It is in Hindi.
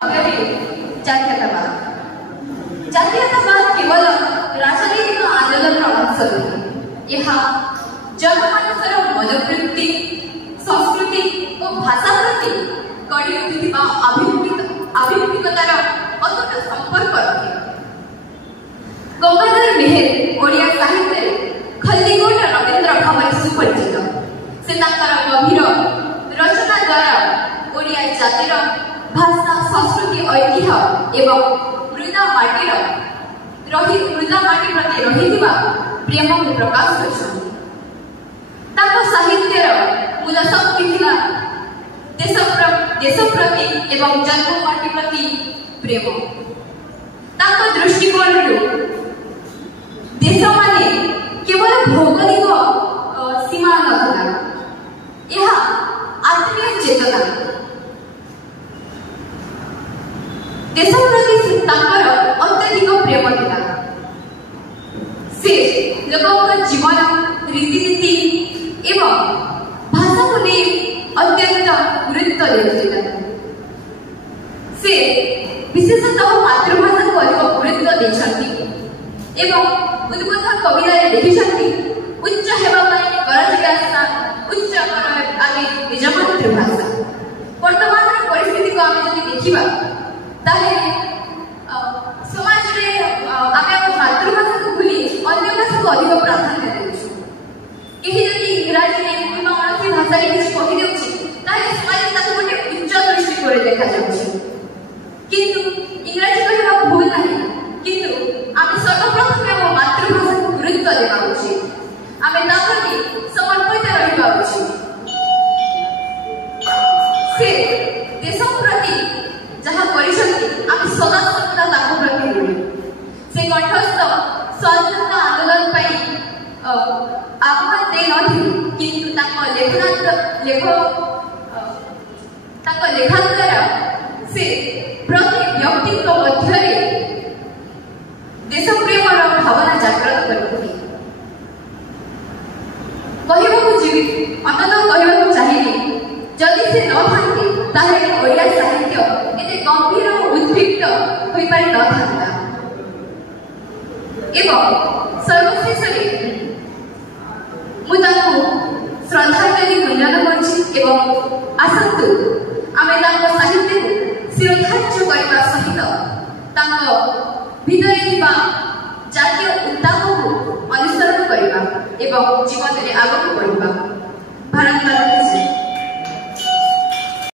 जातीयतावाद केवल राजनीतिक आंदोलन अंश नुहे। यह जनमानसर मनोवृत्ति, संस्कृति और भाषा प्रति गढ़ी उठुथिबा अभिमुखिकतार अतुट संपर्क रखे। गंगाधर मेहेर ओडिया साहित्य खल्लीकोट रवींद्र भाव सुपरिचित। से गभीर रचना द्वारा ओडिया जातिर भाषा, संस्कृति, ऐतिह्य एवं मृदा माटी प्रति रहिथिबा प्रेम को प्रकाश करछन। साहित्यर मूल शक्ति थिला देश प्रति एवं जन्ममाटी प्रति प्रेम। दृष्टिकोण देश माने केवल भौगोलिक सीमा नथिला, यह आत्मीय चेतना। देश प्रति अत्यधिक प्रेम था। से लोक जीवन, रीतिनीति एवं भाषा को नहीं अत्यंत गुरुत्व देते। से विशेषतः मातृभाषा को अधिक गुरुत्व देछंती एवं उद्बोध कविता लिखिछंती। उच्च हेबा पई कराची आशा उच्च आगे निज मातृभाषा। वर्तमान परिस्थिति को आमे जदि देखिबा ताहे समाज रे आमे मातृभाषा को भूली अन्य भाषा को अधिक प्राधान्य देउछु। केही जदि इंग्रजी रे किबा अन्य भाषा रे किछ कहि देउछि ताहे समाज ताको गोटे उच्च दृष्टि करे देखा जाउछि। किंतु इंग्रजी कहबा भूल नाही, किंतु आमे सर्वप्रथम हम मातृभाषा को गुरुत्व देबा उचित। आमे ताप्रति समर्पित रहिबा उचित। से देश प्रति जहाँ परिशक्ति आमे सदा सर्वदा ताको प्रति ऋणी। से कंठस्थ स्वाधीनता आंदोलन पई आह्वान दे नथिले, किंतु लेखांतर से प्रति व्यक्ति मध्य देश प्रेम भावना जागृत करथिले। कहवाकू चाहिए जदि से न थांते ताहे ओडिया साहित्य एते गंभीर और उद्विग्न होई पारि न थांता। एवं सर्वशेष मुझे श्रद्धांजलि गुंजन करछि एवं आसतु आमे साहित्य को शिरोधार्य करने सहित भितर जातीय उत्ताप को अनुसरण करने एवं जीवन में आगक बढ़ा।